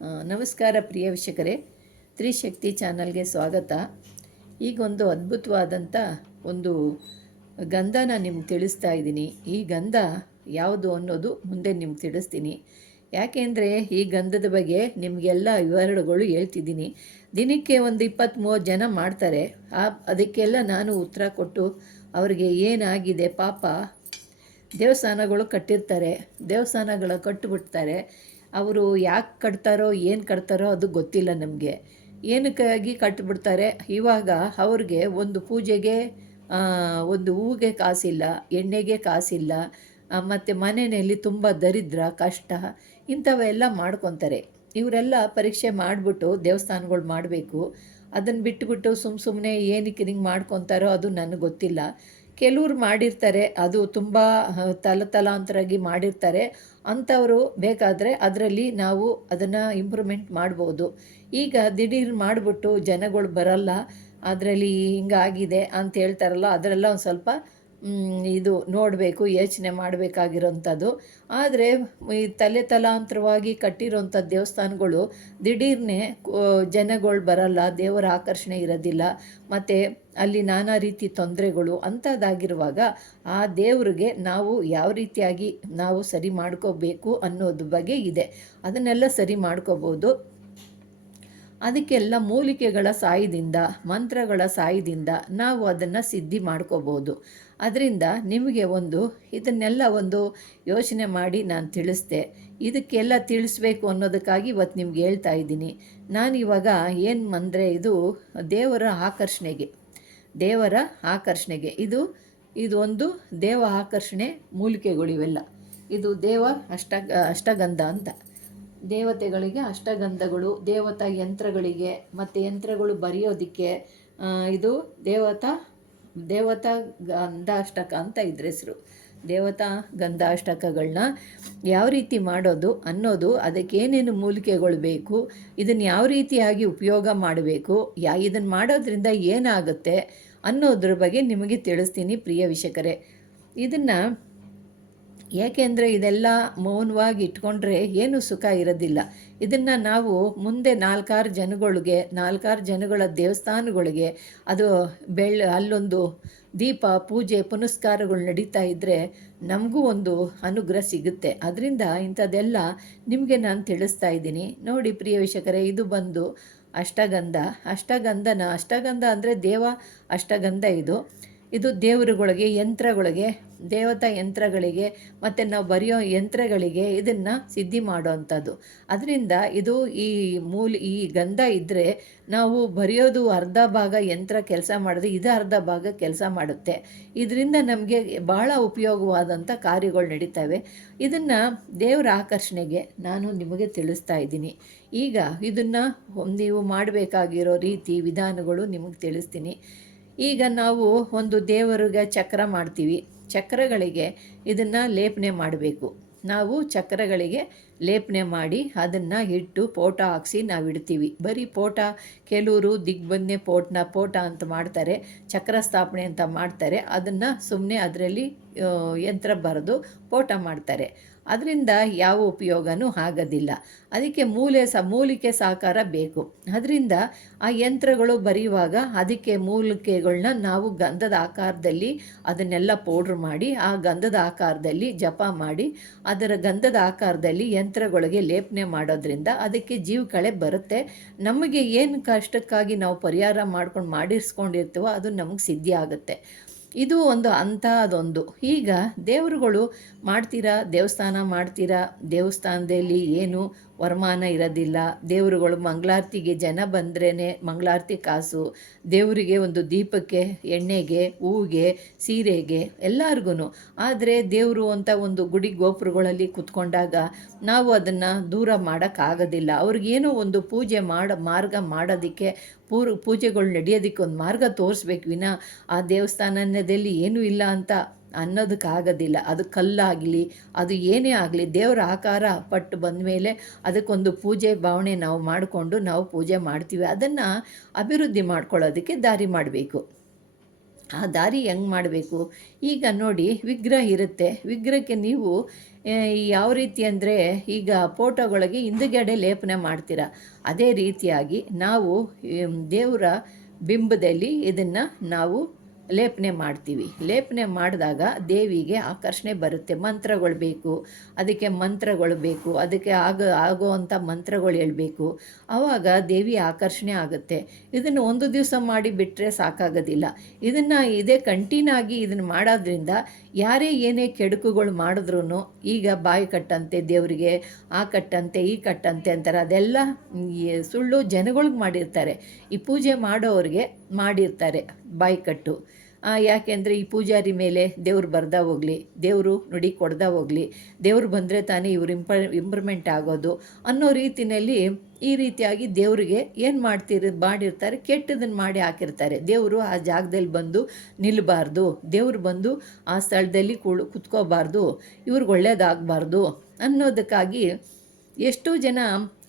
ನಮಸ್ಕಾರ ಪ್ರಿಯ ವೀಕ್ಷಕರೇ, ತ್ರಿಶಕ್ತಿ ಚಾನಲ್ಗೆ ಸ್ವಾಗತ. ಈಗೊಂದು ಅದ್ಭುತವಾದಂಥ ಒಂದು ಗಂಧನ ನಿಮ್ಗೆ ತಿಳಿಸ್ತಾ ಇದ್ದೀನಿ. ಈ ಗಂಧ ಯಾವುದು ಅನ್ನೋದು ಮುಂದೆ ನಿಮ್ಗೆ ತಿಳಿಸ್ತೀನಿ. ಯಾಕೆಂದರೆ ಈ ಗಂಧದ ಬಗ್ಗೆ ನಿಮಗೆಲ್ಲ ವಿವರಗಳು ಹೇಳ್ತಿದ್ದೀನಿ. ದಿನಕ್ಕೆ ಒಂದು ಇಪ್ಪತ್ತ್ ಮೂವತ್ತು ಜನ ಮಾಡ್ತಾರೆ. ಆ, ಅದಕ್ಕೆಲ್ಲ ನಾನು ಉತ್ತರ ಕೊಟ್ಟು ಅವರಿಗೆ ಏನಾಗಿದೆ ಪಾಪ, ದೇವಸ್ಥಾನಗಳು ಕಟ್ಟಿರ್ತಾರೆ. ದೇವಸ್ಥಾನಗಳು ಕಟ್ಟಿಬಿಡ್ತಾರೆ ಅವರು ಯಾಕೆ ಕಟ್ತಾರೋ, ಏನು ಕಟ್ತಾರೋ ಅದು ಗೊತ್ತಿಲ್ಲ ನಮಗೆ. ಏನಕ್ಕಾಗಿ ಕಟ್ಬಿಡ್ತಾರೆ? ಇವಾಗ ಅವ್ರಿಗೆ ಒಂದು ಪೂಜೆಗೆ ಒಂದು ಹೂವಿಗೆ ಕಾಸಿಲ್ಲ, ಎಣ್ಣೆಗೆ ಕಾಸಿಲ್ಲ ಮತ್ತು ಮನೆಯಲ್ಲಿ ತುಂಬ ದರಿದ್ರ, ಕಷ್ಟ, ಇಂಥವೆಲ್ಲ ಮಾಡ್ಕೊತಾರೆ. ಇವರೆಲ್ಲ ಪರೀಕ್ಷೆ ಮಾಡಿಬಿಟ್ಟು ದೇವಸ್ಥಾನಗಳು ಮಾಡಬೇಕು. ಅದನ್ನು ಬಿಟ್ಟುಬಿಟ್ಟು ಸುಮ್ಮ ಸುಮ್ಮನೆ ಏನಕ್ಕೆ ಹಿಂಗೆ ಮಾಡ್ಕೊತಾರೋ ಅದು ನನಗೆ ಗೊತ್ತಿಲ್ಲ. ಕೆಲವ್ರು ಮಾಡಿರ್ತಾರೆ, ಅದು ತುಂಬ ತಲ ತಲಾಂತರಾಗಿ ಮಾಡಿರ್ತಾರೆ. ಅಂಥವರು ಬೇಕಾದರೆ ಅದರಲ್ಲಿ ನಾವು ಅದನ್ನು ಇಂಪ್ರೂವ್ಮೆಂಟ್ ಮಾಡ್ಬೋದು. ಈಗ ದಿಢೀರ್ ಮಾಡಿಬಿಟ್ಟು ಜನಗಳು ಬರಲ್ಲ, ಅದರಲ್ಲಿ ಹಿಂಗಾಗಿದೆ ಅಂತ ಹೇಳ್ತಾರಲ್ಲ, ಅದರೆಲ್ಲ ಒಂದು ಸ್ವಲ್ಪ ಇದು ನೋಡಬೇಕು, ಯೋಚನೆ ಮಾಡಬೇಕಾಗಿರೋಂಥದ್ದು. ಆದರೆ ಈ ತಲೆ ತಲಾಂತರವಾಗಿ ಕಟ್ಟಿರೋಂಥ ದೇವಸ್ಥಾನಗಳು ದಿಢೀರ್ನೆ ಜನಗಳು ಬರಲ್ಲ, ದೇವರ ಆಕರ್ಷಣೆ ಇರೋದಿಲ್ಲ. ಮತ್ತು ಅಲ್ಲಿ ನಾನಾ ರೀತಿ ತೊಂದರೆಗಳು ಅಂಥದ್ದಾಗಿರುವಾಗ ಆ ದೇವರಿಗೆ ನಾವು ಯಾವ ರೀತಿಯಾಗಿ ನಾವು ಸರಿ ಮಾಡ್ಕೋಬೇಕು ಅನ್ನೋದ್ರ ಬಗ್ಗೆ ಇದೆ. ಅದನ್ನೆಲ್ಲ ಸರಿ ಮಾಡ್ಕೋಬೋದು. ಅದಕ್ಕೆಲ್ಲ ಮೂಲಿಕೆಗಳ ಸಾಯದಿಂದ, ಮಂತ್ರಗಳ ಸಾಯದಿಂದ ನಾವು ಅದನ್ನು ಸಿದ್ಧಿ ಮಾಡ್ಕೋಬೋದು. ಅದರಿಂದ ನಿಮಗೆ ಒಂದು ಇದನ್ನೆಲ್ಲ ಒಂದು ಯೋಚನೆ ಮಾಡಿ ನಾನು ತಿಳಿಸ್ದೆ. ಇದಕ್ಕೆಲ್ಲ ತಿಳಿಸ್ಬೇಕು ಅನ್ನೋದಕ್ಕಾಗಿ ಇವತ್ತು ನಿಮ್ಗೆ ಹೇಳ್ತಾ ಇದ್ದೀನಿ. ನಾನು ಇವಾಗ ಏನು ಅಂದರೆ ಇದು ದೇವರ ಆಕರ್ಷಣೆಗೆ. ದೇವರ ಆಕರ್ಷಣೆಗೆ. ಇದು ಇದು ಒಂದು ದೇವ ಆಕರ್ಷಣೆ ಮೂಲಿಕೆಗಳು ಇವೆಲ್ಲ. ಇದು ದೇವ ಅಷ್ಟ, ಅಷ್ಟಗಂಧ ಅಂತ. ದೇವತೆಗಳಿಗೆ ಅಷ್ಟಗಂಧಗಳು, ದೇವತಾ ಯಂತ್ರಗಳಿಗೆ ಮತ್ತು ಯಂತ್ರಗಳು ಬರೆಯೋದಕ್ಕೆ ಇದು ದೇವತಾ ದೇವತಾ ಗಂಧಾಷ್ಟಕ ಅಂತ ಇದ್ರ ಹೆಸರು. ದೇವತಾ ಗಂಧಾಷ್ಟಕಗಳನ್ನ ಯಾವ ರೀತಿ ಮಾಡೋದು ಅನ್ನೋದು ಅದಕ್ಕೆ ಏನೇನು ಮೂಲಿಕೆಗಳು ಬೇಕು, ಇದನ್ನು ಯಾವ ರೀತಿಯಾಗಿ ಉಪಯೋಗ ಮಾಡಬೇಕು, ಯಾ ಇದನ್ನು ಮಾಡೋದ್ರಿಂದ ಏನಾಗುತ್ತೆ ಅನ್ನೋದ್ರ ಬಗ್ಗೆ ನಿಮಗೆ ತಿಳಿಸ್ತೀನಿ ಪ್ರಿಯ ವಿಷಕರೇ ಇದನ್ನು ಏಕೆಂದರೆ ಇದೆಲ್ಲ ಮೌನವಾಗಿ ಇಟ್ಕೊಂಡ್ರೆ ಏನು ಸುಖ ಇರೋದಿಲ್ಲ. ಇದನ್ನು ನಾವು ಮುಂದೆ ನಾಲ್ಕಾರು ಜನಗಳಿಗೆ, ನಾಲ್ಕಾರು ಜನಗಳ ದೇವಸ್ಥಾನಗಳಿಗೆ, ಅದು ಬೆಳ್, ಅಲ್ಲೊಂದು ದೀಪ, ಪೂಜೆ, ಪುನಸ್ಕಾರಗಳು ನಡೀತಾ ಇದ್ದರೆ ನಮಗೂ ಒಂದು ಅನುಗ್ರಹ ಸಿಗುತ್ತೆ. ಅದರಿಂದ ಇಂಥದ್ದೆಲ್ಲ ನಿಮಗೆ ನಾನು ತಿಳಿಸ್ತಾ ಇದ್ದೀನಿ. ನೋಡಿ ಪ್ರಿಯ ವೀಕ್ಷಕರೇ, ಇದು ಬಂದು ಅಷ್ಟಗಂಧ. ಅಷ್ಟಗಂಧನ, ಅಷ್ಟಗಂಧ ಅಂದರೆ ದೇವ ಅಷ್ಟಗಂಧ ಇದು. ಇದು ದೇವರುಗಳಿಗೆ, ಯಂತ್ರಗಳಿಗೆ, ದೇವತಾ ಯಂತ್ರಗಳಿಗೆ ಮತ್ತು ನಾವು ಬರೆಯೋ ಯಂತ್ರಗಳಿಗೆ ಇದನ್ನು ಸಿದ್ಧಿ ಮಾಡೋವಂಥದ್ದು. ಅದರಿಂದ ಇದು ಈ ಮೂಲ, ಈ ಗಂಧ ಇದ್ದರೆ ನಾವು ಬರೆಯೋದು ಅರ್ಧ ಭಾಗ ಯಂತ್ರ ಕೆಲಸ ಮಾಡಿದ್ರೆ ಇದು ಅರ್ಧ ಭಾಗ ಕೆಲಸ ಮಾಡುತ್ತೆ. ಇದರಿಂದ ನಮಗೆ ಭಾಳ ಉಪಯೋಗವಾದಂಥ ಕಾರ್ಯಗಳು ನಡೀತವೆ. ಇದನ್ನು ದೇವರ ಆಕರ್ಷಣೆಗೆ ನಾನು ನಿಮಗೆ ತಿಳಿಸ್ತಾ ಇದ್ದೀನಿ. ಈಗ ಇದನ್ನು ನೀವು ಮಾಡಬೇಕಾಗಿರೋ ರೀತಿ ವಿಧಾನಗಳು ನಿಮಗೆ ತಿಳಿಸ್ತೀನಿ. ಈಗ ನಾವು ಒಂದು ದೇವರಿಗೆ ಚಕ್ರ ಮಾಡ್ತೀವಿ. ಚಕ್ರಗಳಿಗೆ ಇದನ್ನು ಲೇಪನೆ ಮಾಡಬೇಕು. ನಾವು ಚಕ್ರಗಳಿಗೆ ಲೇಪನೆ ಮಾಡಿ ಅದನ್ನು ಇಟ್ಟು ಪೋಟ ಹಾಕ್ಸಿ ನಾವು ಇಡ್ತೀವಿ. ಬರೀ ಪೋಟ ಕೆಲವರು ದಿಗ್ಬಂಧನೆ ಪೋಟ್ನ ಪೋಟ ಅಂತ ಮಾಡ್ತಾರೆ, ಚಕ್ರ ಸ್ಥಾಪನೆ ಅಂತ ಮಾಡ್ತಾರೆ. ಅದನ್ನು ಸುಮ್ಮನೆ ಅದರಲ್ಲಿ ಯಂತ್ರ ಬರೆದು ಪೋಟ ಮಾಡ್ತಾರೆ. ಅದರಿಂದ ಯಾವ ಉಪಯೋಗನೂ ಆಗೋದಿಲ್ಲ. ಅದಕ್ಕೆ ಮೂಲೆ ಸ, ಮೂಲಿಕೆ ಸಹಕಾರ ಬೇಕು. ಅದರಿಂದ ಆ ಯಂತ್ರಗಳು ಬರೆಯುವಾಗ ಅದಕ್ಕೆ ಮೂಲಿಕೆಗಳನ್ನ ನಾವು ಗಂಧದ ಆಕಾರದಲ್ಲಿ ಅದನ್ನೆಲ್ಲ ಪೌಡ್ರ್ ಮಾಡಿ, ಆ ಗಂಧದ ಆಕಾರದಲ್ಲಿ ಜಪ ಮಾಡಿ, ಅದರ ಗಂಧದ ಆಕಾರದಲ್ಲಿ ಯಂತ್ರಗಳಿಗೆ ಲೇಪನೆ ಮಾಡೋದ್ರಿಂದ ಅದಕ್ಕೆ ಜೀವಕಳೆ ಬರುತ್ತೆ. ನಮಗೆ ಏನು ಕಷ್ಟಕ್ಕಾಗಿ ನಾವು ಪರಿಹಾರ ಮಾಡ್ಕೊಂಡು ಮಾಡಿಸ್ಕೊಂಡಿರ್ತೀವೋ ಅದು ನಮಗೆ ಸಿದ್ಧಿ ಆಗುತ್ತೆ. ಇದು ಒಂದು ಅಂಥ ಅದೊಂದು ಈಗ ದೇವರುಗಳು ಮಾಡ್ತೀರಾ ದೇವಸ್ಥಾನ ಮಾಡ್ತೀರಾ ದೇವಸ್ಥಾನದಲ್ಲಿ ಏನು ವರಮಾನ ಇರೋದಿಲ್ಲ. ದೇವರುಗಳು ಮಂಗಳಾರತಿಗೆ ಜನ ಬಂದ್ರೇ ಮಂಗಳಾರತಿ ಕಾಸು. ದೇವರಿಗೆ ಒಂದು ದೀಪಕ್ಕೆ, ಎಣ್ಣೆಗೆ, ಹೂವಿಗೆ, ಸೀರೆಗೆ ಎಲ್ಲರಿಗೂ ಆದರೆ ದೇವರು ಅಂತ ಒಂದು ಗುಡಿ ಗೋಪುರಗಳಲ್ಲಿ ಕುತ್ಕೊಂಡಾಗ ನಾವು ಅದನ್ನು ದೂರ ಮಾಡೋಕ್ಕಾಗೋದಿಲ್ಲ. ಅವ್ರಿಗೇನೋ ಒಂದು ಪೂಜೆ ಮಾಡ, ಮಾರ್ಗ ಮಾಡೋದಕ್ಕೆ ಪೂರ್, ಪೂಜೆಗಳು ನಡೆಯೋದಕ್ಕೆ ಒಂದು ಮಾರ್ಗ ತೋರಿಸ್ಬೇಕು. ವಿನ ಆ ದೇವಸ್ಥಾನದಲ್ಲಿ ಏನೂ ಇಲ್ಲ ಅಂತ ಅನ್ನೋದಕ್ಕಾಗೋದಿಲ್ಲ. ಅದು ಕಲ್ಲಾಗಲಿ, ಅದು ಏನೇ ಆಗಲಿ, ದೇವರ ಆಕಾರ ಪಟ್ಟು ಬಂದ ಮೇಲೆ ಅದಕ್ಕೊಂದು ಪೂಜೆ ಭಾವನೆ ನಾವು ಮಾಡಿಕೊಂಡು ನಾವು ಪೂಜೆ ಮಾಡ್ತೀವಿ. ಅದನ್ನು ಅಭಿವೃದ್ಧಿ ಮಾಡ್ಕೊಳ್ಳೋದಕ್ಕೆ ದಾರಿ ಮಾಡಬೇಕು. ಆ ದಾರಿ ಹೆಂಗೆ ಮಾಡಬೇಕು? ಈಗ ನೋಡಿ, ವಿಗ್ರಹ ಇರುತ್ತೆ. ವಿಗ್ರಹಕ್ಕೆ ನೀವು ಯಾವ ರೀತಿ ಅಂದರೆ ಈಗ ಫೋಟೋಗಳಿಗೆ ಹಿಂದುಗಡೆ ಲೇಪನೆ ಮಾಡ್ತೀರ. ಅದೇ ರೀತಿಯಾಗಿ ನಾವು ದೇವರ ಬಿಂಬದಲ್ಲಿ ಇದನ್ನು ನಾವು ಲೇಪನೆ ಮಾಡ್ತೀವಿ. ಲೇಪನೆ ಮಾಡಿದಾಗ ದೇವಿಗೆ ಆಕರ್ಷಣೆ ಬರುತ್ತೆ. ಮಂತ್ರಗಳು ಬೇಕು. ಅದಕ್ಕೆ ಮಂತ್ರಗಳು ಬೇಕು. ಅದಕ್ಕೆ ಆಗ ಆಗುವಂಥ ಮಂತ್ರಗಳು ಹೇಳಬೇಕು. ಆವಾಗ ದೇವಿ ಆಕರ್ಷಣೆ ಆಗುತ್ತೆ. ಇದನ್ನು ಒಂದು ದಿವಸ ಮಾಡಿ ಬಿಟ್ಟರೆ ಸಾಕಾಗೋದಿಲ್ಲ. ಇದನ್ನು ಇದೇ ಕಂಟಿನ್ಯೂ ಆಗಿ ಇದನ್ನು ಮಾಡೋದ್ರಿಂದ ಯಾರೇ ಏನೇ ಕೆಡುಕುಗಳು ಮಾಡಿದ್ರೂ ಈಗ ಬಾಯಿ ಕಟ್ಟಂತೆ, ದೇವರಿಗೆ ಆ ಕಟ್ಟಂತೆ, ಈ ಕಟ್ಟಂತೆ ಅಂತಾರೆ. ಅದೆಲ್ಲ ಸುಳ್ಳು ಜನಗಳಿಗೆ ಮಾಡಿರ್ತಾರೆ. ಈ ಪೂಜೆ ಮಾಡೋರಿಗೆ ಮಾಡಿರ್ತಾರೆ ಬಾಯಿ ಕಟ್ಟು. ಯಾಕೆಂದರೆ ಈ ಪೂಜಾರಿ ಮೇಲೆ ದೇವ್ರು ಬರ್ದಾ ಹೋಗಲಿ, ದೇವರು ನುಡಿ ಕೊಡ್ದಾ ಹೋಗಲಿ, ದೇವ್ರು ಬಂದರೆ ತಾನೇ ಇವ್ರು ಇಂಪ, ಇಂಪ್ರೂವ್ಮೆಂಟ್ ಆಗೋದು ಅನ್ನೋ ರೀತಿಯಲ್ಲಿ ಈ ರೀತಿಯಾಗಿ ದೇವರಿಗೆ ಏನು ಮಾಡ್ತಿರ್, ಮಾಡಿರ್ತಾರೆ ಕೆಟ್ಟದನ್ನು ಮಾಡಿ ಹಾಕಿರ್ತಾರೆ. ದೇವರು ಆ ಜಾಗದಲ್ಲಿ ಬಂದು ನಿಲ್ಲಬಾರ್ದು ದೇವ್ರು ಬಂದು ಆ ಸ್ಥಳದಲ್ಲಿ ಕುಳ್, ಕುತ್ಕೋಬಾರ್ದು, ಇವ್ರಿಗೆ ಒಳ್ಳೇದಾಗಬಾರ್ದು ಅನ್ನೋದಕ್ಕಾಗಿ ಎಷ್ಟೋ ಜನ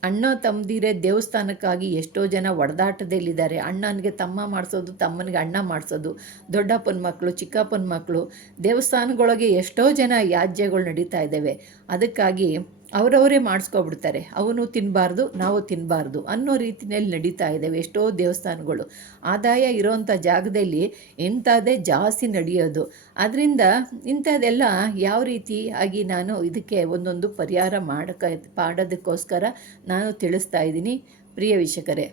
ಅಣ್ಣ ತಮ್ಮದಿರೇ ದೇವಸ್ಥಾನಕ್ಕಾಗಿ ಎಷ್ಟೋ ಜನ ಒಡೆದಾಟದಲ್ಲಿದ್ದಾರೆ. ಅಣ್ಣನಿಗೆ ತಮ್ಮ ಮಾಡಿಸೋದು, ತಮ್ಮನಿಗೆ ಅಣ್ಣ ಮಾಡಿಸೋದು, ದೊಡ್ಡಪ್ಪನ ಮಕ್ಕಳು, ಚಿಕ್ಕಪ್ಪನ ಮಕ್ಕಳು ದೇವಸ್ಥಾನಗಳೊಳಗೆ ಎಷ್ಟೋ ಜನ ಯಾಜ್ಯಗಳು ನಡೀತಾ ಇದ್ದಾವೆ. ಅದಕ್ಕಾಗಿ ಅವರವರೇ ಮಾಡಿಸ್ಕೊಬಿಡ್ತಾರೆ. ಅವನು ತಿನ್ನಬಾರ್ದು ನಾವು ತಿನ್ನಬಾರ್ದು ಅನ್ನೋ ರೀತಿಯಲ್ಲಿ ನಡೀತಾ ಇದ್ದಾವೆ ಎಷ್ಟೋ ದೇವಸ್ಥಾನಗಳು. ಆದಾಯ ಇರೋವಂಥ ಜಾಗದಲ್ಲಿ ಇಂಥದ್ದೇ ಜಾಸ್ತಿ ನಡೆಯೋದು. ಅದರಿಂದ ಇಂಥದ್ದೆಲ್ಲ ಯಾವ ರೀತಿ ಆಗಿ ನಾನು ಇದಕ್ಕೆ ಒಂದೊಂದು ಪರಿಹಾರ ಮಾಡಕ, ಮಾಡೋದಕ್ಕೋಸ್ಕರ ನಾನು ತಿಳಿಸ್ತಾ ಇದ್ದೀನಿ. ಪ್ರಿಯ ವೀಕ್ಷಕರೇ,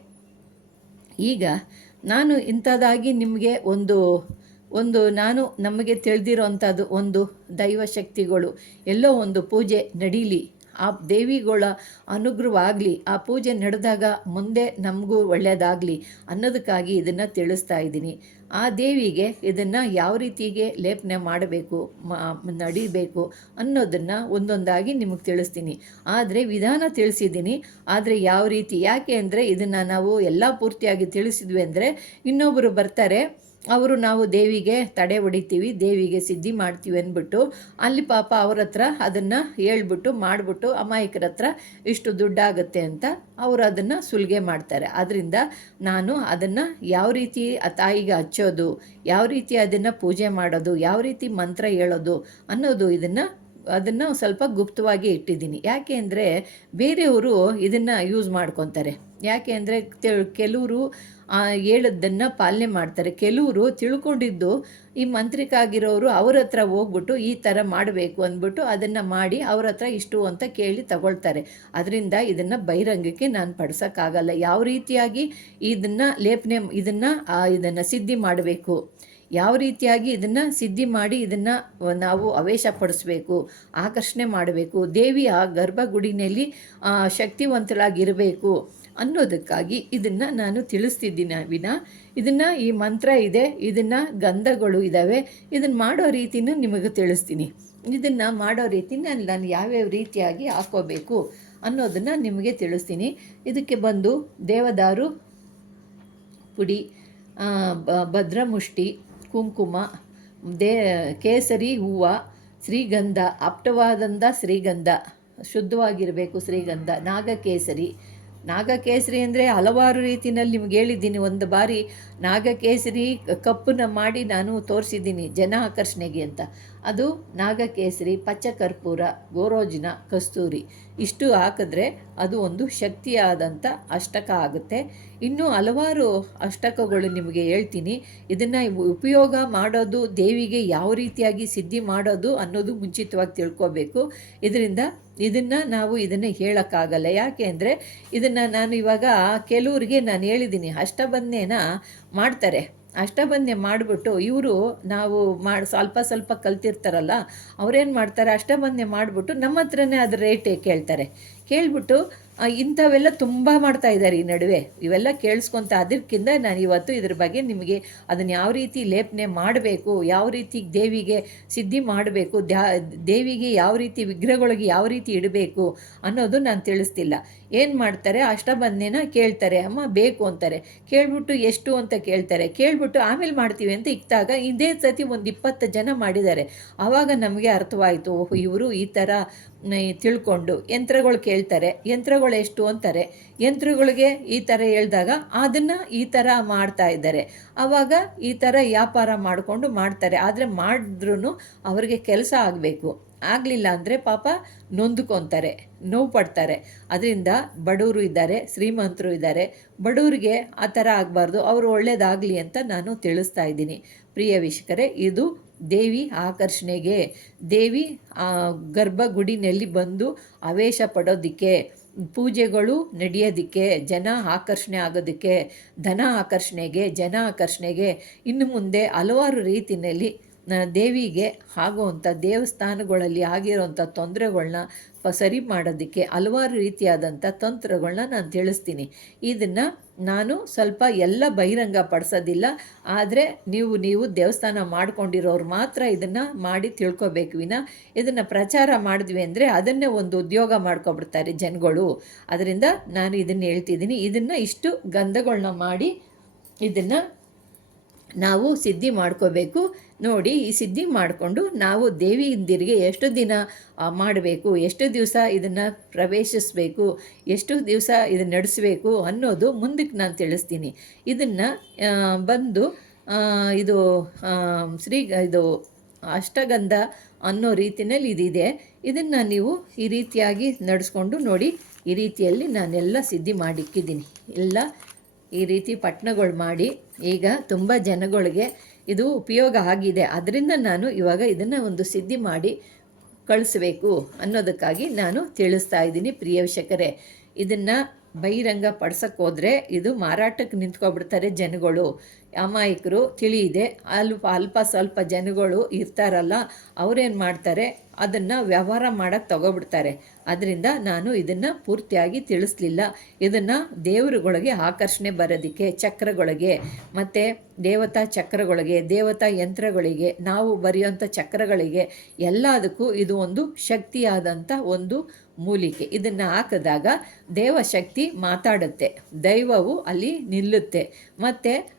ಈಗ ನಾನು ಇಂಥದ್ದಾಗಿ ನಿಮಗೆ ಒಂದು ಒಂದು ನಾನು ನಮಗೆ ತಿಳಿದಿರೋವಂಥದ್ದು ಒಂದು ದೈವ ಶಕ್ತಿಗಳು, ಎಲ್ಲೋ ಒಂದು ಪೂಜೆ ನಡೀಲಿ. ಆ ದೇವಿಗಳ ಅನುಗ್ರಹವಾಗಲಿ, ಆ ಪೂಜೆ ನಡೆದಾಗ ಮುಂದೆ ನಮಗೂ ಒಳ್ಳೆಯದಾಗಲಿ ಅನ್ನೋದಕ್ಕಾಗಿ ಇದನ್ನು ತಿಳಿಸ್ತಾ ಇದ್ದೀನಿ. ಆ ದೇವಿಗೆ ಇದನ್ನು ಯಾವ ರೀತಿಗೆ ಲೇಪನೆ ಮಾಡಬೇಕು ನಡಿಬೇಕು ಅನ್ನೋದನ್ನು ಒಂದೊಂದಾಗಿ ನಿಮಗೆ ತಿಳಿಸ್ತೀನಿ. ಆದರೆ ವಿಧಾನ ತಿಳಿಸಿದ್ದೀನಿ. ಆದರೆ ಯಾವ ರೀತಿ, ಯಾಕೆ ಅಂದರೆ ಇದನ್ನು ನಾವು ಎಲ್ಲ ಪೂರ್ತಿಯಾಗಿ ತಿಳಿಸಿದ್ವಿ ಅಂದರೆ ಇನ್ನೊಬ್ಬರು ಬರ್ತಾರೆ. ಅವರು ನಾವು ದೇವಿಗೆ ತಡೆ ಹೊಡಿತೀವಿ, ದೇವಿಗೆ ಸಿದ್ಧಿ ಮಾಡ್ತೀವಿ ಅಂದ್ಬಿಟ್ಟು ಅಲ್ಲಿ ಪಾಪ ಅವ್ರ ಹತ್ರ ಅದನ್ನು ಹೇಳ್ಬಿಟ್ಟು ಮಾಡಿಬಿಟ್ಟು ಅಮಾಯಕರ ಹತ್ರ ಇಷ್ಟು ದುಡ್ಡಾಗುತ್ತೆ ಅಂತ ಅವರು ಅದನ್ನು ಸುಲಿಗೆ ಮಾಡ್ತಾರೆ. ಅದರಿಂದ ನಾನು ಅದನ್ನು ಯಾವ ರೀತಿ ಆ ತಾಯಿಗೆ ಹಚ್ಚೋದು, ಯಾವ ರೀತಿ ಅದನ್ನು ಪೂಜೆ ಮಾಡೋದು, ಯಾವ ರೀತಿ ಮಂತ್ರ ಹೇಳೋದು ಅನ್ನೋದು ಇದನ್ನು ಅದನ್ನು ಸ್ವಲ್ಪ ಗುಪ್ತವಾಗಿ ಇಟ್ಟಿದ್ದೀನಿ. ಯಾಕೆ ಅಂದರೆ ಬೇರೆಯವರು ಇದನ್ನು ಯೂಸ್ ಮಾಡ್ಕೊತಾರೆ. ಯಾಕೆ ಅಂದರೆ ಕೆಲವರು ಹೇಳದ್ದನ್ನು ಪಾಲನೆ ಮಾಡ್ತಾರೆ. ಕೆಲವರು ತಿಳ್ಕೊಂಡಿದ್ದು ಈ ಮಂತ್ರಿಕಾಗಿರೋರು ಅವ್ರ ಹತ್ರ ಹೋಗ್ಬಿಟ್ಟು ಈ ಥರ ಮಾಡಬೇಕು ಅಂದ್ಬಿಟ್ಟು ಅದನ್ನು ಮಾಡಿ ಅವ್ರ ಹತ್ರ ಇಷ್ಟು ಅಂತ ಕೇಳಿ ತಗೊಳ್ತಾರೆ. ಅದರಿಂದ ಇದನ್ನು ಬಹಿರಂಗಕ್ಕೆ ನಾನು ಪಡಿಸೋಕ್ಕಾಗಲ್ಲ. ಯಾವ ರೀತಿಯಾಗಿ ಇದನ್ನು ಲೇಪನೆ, ಇದನ್ನು ಇದನ್ನು ಸಿದ್ಧಿ ಮಾಡಬೇಕು? ಯಾವ ರೀತಿಯಾಗಿ ಇದನ್ನು ಸಿದ್ಧಿ ಮಾಡಿ ಇದನ್ನು ನಾವು ಅವೇಶಪಡಿಸ್ಬೇಕು ಆಕರ್ಷಣೆ ಮಾಡಬೇಕು, ದೇವಿ ಆ ಗರ್ಭಗುಡಿನಲ್ಲಿ ಶಕ್ತಿವಂತಳಾಗಿರಬೇಕು ಅನ್ನೋದಕ್ಕಾಗಿ ಇದನ್ನು ನಾನು ತಿಳಿಸ್ತಿದ್ದೀನಿ ವಿನ ಇದನ್ನು ಈ ಮಂತ್ರ ಇದೆ, ಇದನ್ನು ಗಂಧಗಳು ಇದ್ದಾವೆ ಇದನ್ನು ಮಾಡೋ ರೀತಿನೂ ನಿಮಗೆ ತಿಳಿಸ್ತೀನಿ. ಇದನ್ನು ಮಾಡೋ ರೀತಿನ ನಾನು ಯಾವ್ಯಾವ ರೀತಿಯಾಗಿ ಹಾಕೋಬೇಕು ಅನ್ನೋದನ್ನು ನಿಮಗೆ ತಿಳಿಸ್ತೀನಿ. ಇದಕ್ಕೆ ಬಂದು ದೇವದಾರು, ಪುಡಿ ಭದ್ರಮುಷ್ಟಿ ಕುಂಕುಮ, ದೇ, ಕೇಸರಿ, ಹೂವು, ಶ್ರೀಗಂಧ ಆಪ್ತವಾದಂಥ ಶ್ರೀಗಂಧ, ಶುದ್ಧವಾಗಿರಬೇಕು ಶ್ರೀಗಂಧ, ನಾಗಕೇಸರಿ. ನಾಗಕೇಸರಿ ಅಂದರೆ ಹಲವಾರು ರೀತಿಯಲ್ಲಿ ನಿಮ್ಗೆ ಹೇಳಿದ್ದೀನಿ. ಒಂದು ಬಾರಿ ನಾಗಕೇಸರಿ ಕಪ್ಪನ್ನ ಮಾಡಿ ನಾನು ತೋರಿಸಿದ್ದೀನಿ ಜನ ಆಕರ್ಷಣೆಗೆ ಅಂತ. ಅದು ನಾಗಕೇಸರಿ, ಪಚ್ಚಕರ್ಪೂರ, ಗೋರೋಜಿನ ಕಸ್ತೂರಿ. ಇಷ್ಟು ಹಾಕಿದ್ರೆ ಅದು ಒಂದು ಶಕ್ತಿಯಾದಂಥ ಅಷ್ಟಕ ಆಗುತ್ತೆ. ಇನ್ನೂ ಹಲವಾರು ಅಷ್ಟಕಗಳು ನಿಮಗೆ ಹೇಳ್ತೀನಿ. ಇದನ್ನು ಉಪಯೋಗ ಮಾಡೋದು, ದೇವಿಗೆ ಯಾವ ರೀತಿಯಾಗಿ ಸಿದ್ಧಿ ಮಾಡೋದು ಅನ್ನೋದು ಮುಂಚಿತವಾಗಿ ತಿಳ್ಕೋಬೇಕು. ಇದರಿಂದ ಇದನ್ನು ನಾವು ಇದನ್ನು ಹೇಳೋಕ್ಕಾಗಲ್ಲ. ಯಾಕೆ ಅಂದರೆ ಇದನ್ನು ನಾನು ಇವಾಗ ಕೆಲವರಿಗೆ ನಾನು ಹೇಳಿದ್ದೀನಿ. ಅಷ್ಟಬಂಧೇನ ಮಾಡ್ತಾರೆ. ಅಷ್ಟಬಂಧೆ ಮಾಡಿಬಿಟ್ಟು ಇವರು ನಾವು ಮಾಡಿ, ಸ್ವಲ್ಪ ಸ್ವಲ್ಪ ಕಲ್ತಿರ್ತಾರಲ್ಲ, ಅವ್ರೇನು ಮಾಡ್ತಾರೆ? ಅಷ್ಟಬಂಧೆ ಮಾಡಿಬಿಟ್ಟು ನಮ್ಮ ಹತ್ರನೇ ಅದ್ರ ರೇಟ್ ಕೇಳ್ತಾರೆ. ಕೇಳ್ಬಿಟ್ಟು ಇಂಥವೆಲ್ಲ ತುಂಬ ಮಾಡ್ತಾ ಇದ್ದಾರೆ ಈ ನಡುವೆ. ಇವೆಲ್ಲ ಕೇಳಿಸ್ಕೊಂತ ಅದಕ್ಕಿಂತ ನಾನು ಇವತ್ತು ಇದ್ರ ಬಗ್ಗೆ ನಿಮಗೆ ಅದನ್ನು ಯಾವ ರೀತಿ ಲೇಪನೆ ಮಾಡಬೇಕು, ಯಾವ ರೀತಿ ದೇವಿಗೆ ಸಿದ್ಧಿ ಮಾಡಬೇಕು ದೇವಿಗೆ ಯಾವ ರೀತಿ ವಿಗ್ರಹಗಳಿಗೆ ಯಾವ ರೀತಿ ಇಡಬೇಕು ಅನ್ನೋದು ನಾನು ತಿಳಿಸ್ತಿಲ್ಲ. ಏನು ಮಾಡ್ತಾರೆ, ಅಷ್ಟಬಂಧೆನ ಕೇಳ್ತಾರೆ, ಅಮ್ಮ ಬೇಕು ಅಂತಾರೆ. ಕೇಳ್ಬಿಟ್ಟು ಎಷ್ಟು ಅಂತ ಕೇಳ್ತಾರೆ. ಕೇಳ್ಬಿಟ್ಟು ಆಮೇಲೆ ಮಾಡ್ತೀವಿ ಅಂತ ಇಕ್ತಾಗ ಇದೇ ಸತಿ ಒಂದು ಇಪ್ಪತ್ತು ಜನ ಮಾಡಿದ್ದಾರೆ. ಆವಾಗ ನಮಗೆ ಅರ್ಥವಾಯಿತು, ಓಹ್, ಇವರು ಈ ಥರ ತಿಳ್ಕೊಂಡು ಯಂತ್ರಗಳು ಕೇಳ್ತಾರೆ, ಯಂತ್ರಗಳು ಎಷ್ಟು ಅಂತಾರೆ, ಯಂತ್ರಗಳಿಗೆ ಈ ಥರ ಹೇಳಿದಾಗ ಅದನ್ನು ಈ ಥರ ಮಾಡ್ತಾ ಇದ್ದಾರೆ. ಆವಾಗ ಈ ಥರ ವ್ಯಾಪಾರ ಮಾಡಿಕೊಂಡು ಮಾಡ್ತಾರೆ, ಆದರೆ ಮಾಡಿದ್ರೂ ಅವರಿಗೆ ಕೆಲಸ ಆಗಬೇಕು. ಆಗಲಿಲ್ಲ ಅಂದರೆ ಪಾಪ ನೊಂದ್ಕೊತಾರೆ, ನೋವು ಪಡ್ತಾರೆ. ಅದರಿಂದ ಬಡವರು ಇದ್ದಾರೆ, ಶ್ರೀಮಂತರು ಇದ್ದಾರೆ. ಬಡವರಿಗೆ ಆ ಥರ ಆಗಬಾರ್ದು, ಅವರು ಒಳ್ಳೆಯದಾಗಲಿ ಅಂತ ನಾನು ತಿಳಿಸ್ತಾ ಇದ್ದೀನಿ. ಪ್ರಿಯ ವೀಕ್ಷಕರೇ, ಇದು ದೇವಿ ಆಕರ್ಷಣೆಗೆ, ದೇವಿ ಗರ್ಭಗುಡಿನಲ್ಲಿ ಬಂದು ಅವೇಶ ಪಡೋದಕ್ಕೆ, ಪೂಜೆಗಳು ನಡೆಯೋದಕ್ಕೆ, ಜನ ಆಕರ್ಷಣೆ ಆಗೋದಕ್ಕೆ, ಧನ ಆಕರ್ಷಣೆಗೆ, ಜನ ಆಕರ್ಷಣೆಗೆ ಇನ್ನು ಮುಂದೆ ಹಲವಾರು ರೀತಿಯಲ್ಲಿ ದೇವಿಗೆ ಆಗುವಂಥ ದೇವಸ್ಥಾನಗಳಲ್ಲಿ ಆಗಿರೋಂಥ ತೊಂದರೆಗಳನ್ನ ಪ ಸರಿ ಮಾಡೋದಕ್ಕೆ ಹಲವಾರು ರೀತಿಯಾದಂಥ ತಂತ್ರಗಳನ್ನ ನಾನು ತಿಳಿಸ್ತೀನಿ. ಇದನ್ನು ನಾನು ಸ್ವಲ್ಪ ಎಲ್ಲ ಬಹಿರಂಗ ಪಡಿಸೋದಿಲ್ಲ, ಆದರೆ ನೀವು ನೀವು ದೇವಸ್ಥಾನ ಮಾಡ್ಕೊಂಡಿರೋರು ಮಾತ್ರ ಇದನ್ನು ಮಾಡಿ ತಿಳ್ಕೊಬೇಕು. ವಿನ ಇದನ್ನು ಪ್ರಚಾರ ಮಾಡಿದ್ವಿ ಅಂದರೆ ಅದನ್ನೇ ಒಂದು ಉದ್ಯೋಗ ಮಾಡ್ಕೊಬಿಡ್ತಾರೆ ಜನಗಳು. ಅದರಿಂದ ನಾನು ಇದನ್ನು ಹೇಳ್ತಿದ್ದೀನಿ. ಇದನ್ನು ಇಷ್ಟು ಗಂಧಗಳನ್ನ ಮಾಡಿ ಇದನ್ನು ನಾವು ಸಿದ್ಧಿ ಮಾಡ್ಕೋಬೇಕು. ನೋಡಿ, ಈ ಸಿದ್ಧಿ ಮಾಡಿಕೊಂಡು ನಾವು ದೇವಿ ಇಂದಿರಿಗೆ ಎಷ್ಟು ದಿನ ಮಾಡಬೇಕು, ಎಷ್ಟು ದಿವಸ ಇದನ್ನು ಪ್ರವೇಶಿಸಬೇಕು, ಎಷ್ಟು ದಿವಸ ಇದನ್ನು ನಡೆಸಬೇಕು ಅನ್ನೋದು ಮುಂದಕ್ಕೆ ನಾನು ತಿಳಿಸ್ತೀನಿ. ಇದನ್ನು ಬಂದು ಇದು ಶ್ರೀ, ಇದು ಅಷ್ಟಗಂಧ ಅನ್ನೋ ರೀತಿಯಲ್ಲಿ ಇದಿದೆ. ಇದನ್ನು ನೀವು ಈ ರೀತಿಯಾಗಿ ನಡೆಸ್ಕೊಂಡು ನೋಡಿ, ಈ ರೀತಿಯಲ್ಲಿ ನಾನೆಲ್ಲ ಸಿದ್ಧಿ ಮಾಡಿಕ್ಕಿದ್ದೀನಿ. ಎಲ್ಲ ಈ ರೀತಿ ಪಟ್ಟಣಗಳು ಮಾಡಿ ಈಗ ತುಂಬ ಜನಗಳಿಗೆ ಇದು ಉಪಯೋಗ ಆಗಿದೆ. ಅದರಿಂದ ನಾನು ಇವಾಗ ಇದನ್ನು ಒಂದು ಸಿದ್ಧಿ ಮಾಡಿ ಕಳಿಸ್ಬೇಕು ಅನ್ನೋದಕ್ಕಾಗಿ ನಾನು ತಿಳಿಸ್ತಾ ಇದ್ದೀನಿ ಪ್ರಿಯ ವೀಕ್ಷಕರೇ. ಇದನ್ನು ಬಹಿರಂಗ ಪಡ್ಸಕ್ಕೆ ಹೋದರೆ ಇದು ಮಾರಾಟಕ್ಕೆ ನಿಂತ್ಕೊಬಿಡ್ತಾರೆ ಜನಗಳು. ಅಮಾಯಕರು ತಿಳಿಯಿದೆ. ಅಲ್ಪ ಅಲ್ಪ, ಸ್ವಲ್ಪ ಜನಗಳು ಇರ್ತಾರಲ್ಲ, ಅವ್ರೇನು ಮಾಡ್ತಾರೆ? ಅದನ್ನು ವ್ಯವಹಾರ ಮಾಡೋಕ್ಕೆ ತಗೊಬಿಡ್ತಾರೆ. ಅದರಿಂದ ನಾನು ಇದನ್ನು ಪೂರ್ತಿಯಾಗಿ ತಿಳಿಸ್ಲಿಲ್ಲ. ಇದನ್ನು ದೇವರುಗಳಿಗೆ ಆಕರ್ಷಣೆ ಬರೋದಕ್ಕೆ, ಚಕ್ರಗಳಿಗೆ, ಮತ್ತು ದೇವತಾ ಚಕ್ರಗಳಿಗೆ, ದೇವತಾ ಯಂತ್ರಗಳಿಗೆ, ನಾವು ಬರೆಯುವಂಥ ಚಕ್ರಗಳಿಗೆ ಎಲ್ಲದಕ್ಕೂ ಇದು ಒಂದು ಶಕ್ತಿಯಾದಂಥ ಒಂದು ಮೂಲಿಕೆ. ಇದನ್ನು ಹಾಕಿದಾಗ ದೇವಶಕ್ತಿ ಮಾತಾಡುತ್ತೆ. ದೈವವು ಅಲ್ಲಿ ನಿಲ್ಲುತ್ತೆ. ಮತ್ತು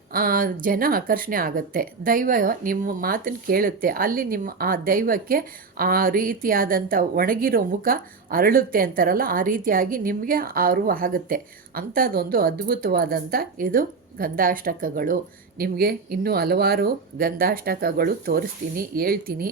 ಜನ ಆಕರ್ಷಣೆ ಆಗುತ್ತೆ. ದೈವ ನಿಮ್ಮ ಮಾತನ್ನು ಕೇಳುತ್ತೆ. ಅಲ್ಲಿ ನಿಮ್ಮ ಆ ದೈವಕ್ಕೆ ಆ ರೀತಿಯಾದಂಥ ಒಣಗಿರೋ ಮುಖ ಅರಳುತ್ತೆ ಅಂತಾರಲ್ಲ, ಆ ರೀತಿಯಾಗಿ ನಿಮಗೆ ಅರಿವು ಆಗುತ್ತೆ. ಅಂಥದ್ದೊಂದು ಅದ್ಭುತವಾದಂಥ ಇದು ಗಂಧಾಷ್ಟಕಗಳು. ನಿಮಗೆ ಇನ್ನೂ ಹಲವಾರು ಗಂಧಾಷ್ಟಕಗಳು ತೋರಿಸ್ತೀನಿ, ಹೇಳ್ತೀನಿ.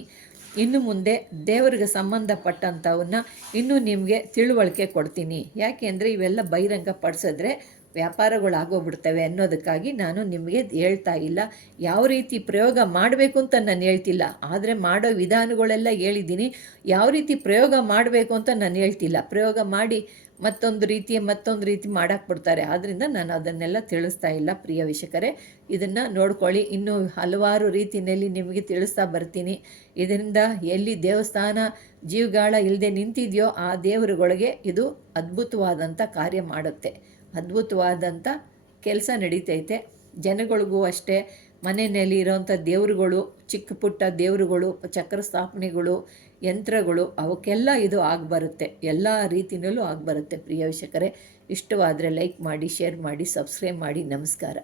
ಇನ್ನು ಮುಂದೆ ದೇವರಿಗೆ ಸಂಬಂಧಪಟ್ಟಂಥವನ್ನ ಇನ್ನೂ ನಿಮಗೆ ತಿಳುವಳಿಕೆ ಕೊಡ್ತೀನಿ. ಯಾಕೆಂದರೆ ಇವೆಲ್ಲ ಬಹಿರಂಗ ಪಡಿಸಿದ್ರೆ ವ್ಯಾಪಾರಗಳು ಆಗೋಗ್ಬಿಡ್ತವೆ ಅನ್ನೋದಕ್ಕಾಗಿ ನಾನು ನಿಮಗೆ ಹೇಳ್ತಾ ಇಲ್ಲ. ಯಾವ ರೀತಿ ಪ್ರಯೋಗ ಮಾಡಬೇಕು ಅಂತ ನಾನು ಹೇಳ್ತಿಲ್ಲ. ಆದರೆ ಮಾಡೋ ವಿಧಾನಗಳೆಲ್ಲ ಹೇಳಿದ್ದೀನಿ. ಯಾವ ರೀತಿ ಪ್ರಯೋಗ ಮಾಡಬೇಕು ಅಂತ ನಾನು ಹೇಳ್ತಿಲ್ಲ. ಪ್ರಯೋಗ ಮಾಡಿ ಮತ್ತೊಂದು ರೀತಿ ಮತ್ತೊಂದು ರೀತಿ ಮಾಡಾಕ್ಬಿಡ್ತಾರೆ. ಆದ್ದರಿಂದ ನಾನು ಅದನ್ನೆಲ್ಲ ತಿಳಿಸ್ತಾ ಇಲ್ಲ ಪ್ರಿಯ ವೀಕ್ಷಕರೇ. ಇದನ್ನು ನೋಡ್ಕೊಳ್ಳಿ. ಇನ್ನೂ ಹಲವಾರು ರೀತಿಯಲ್ಲಿ ನಿಮಗೆ ತಿಳಿಸ್ತಾ ಬರ್ತೀನಿ. ಇದರಿಂದ ಎಲ್ಲಿ ದೇವಸ್ಥಾನ ಜೀವಗಾಳ ಇಲ್ಲದೆ ನಿಂತಿದೆಯೋ ಆ ದೇವರುಗಳಿಗೆ ಇದು ಅದ್ಭುತವಾದಂಥ ಕಾರ್ಯ ಮಾಡುತ್ತೆ. ಅದ್ಭುತವಾದಂಥ ಕೆಲಸ ನಡೀತೈತೆ. ಜನಗಳಿಗೂ ಅಷ್ಟೇ, ಮನೆಯಲ್ಲಿ ಇರೋಂಥ ದೇವರುಗಳು, ಚಿಕ್ಕ ಪುಟ್ಟ ದೇವರುಗಳು, ಚಕ್ರ ಸ್ಥಾಪನೆಗಳು, ಯಂತ್ರಗಳು, ಅವಕ್ಕೆಲ್ಲ ಇದು ಆಗಿಬರುತ್ತೆ. ಎಲ್ಲ ರೀತಿಯಲ್ಲೂ ಆಗಿಬರುತ್ತೆ. ಪ್ರಿಯ ವೀಕ್ಷಕರೇ, ಇಷ್ಟವಾದರೆ ಲೈಕ್ ಮಾಡಿ, ಶೇರ್ ಮಾಡಿ, ಸಬ್ಸ್ಕ್ರೈಬ್ ಮಾಡಿ. ನಮಸ್ಕಾರ.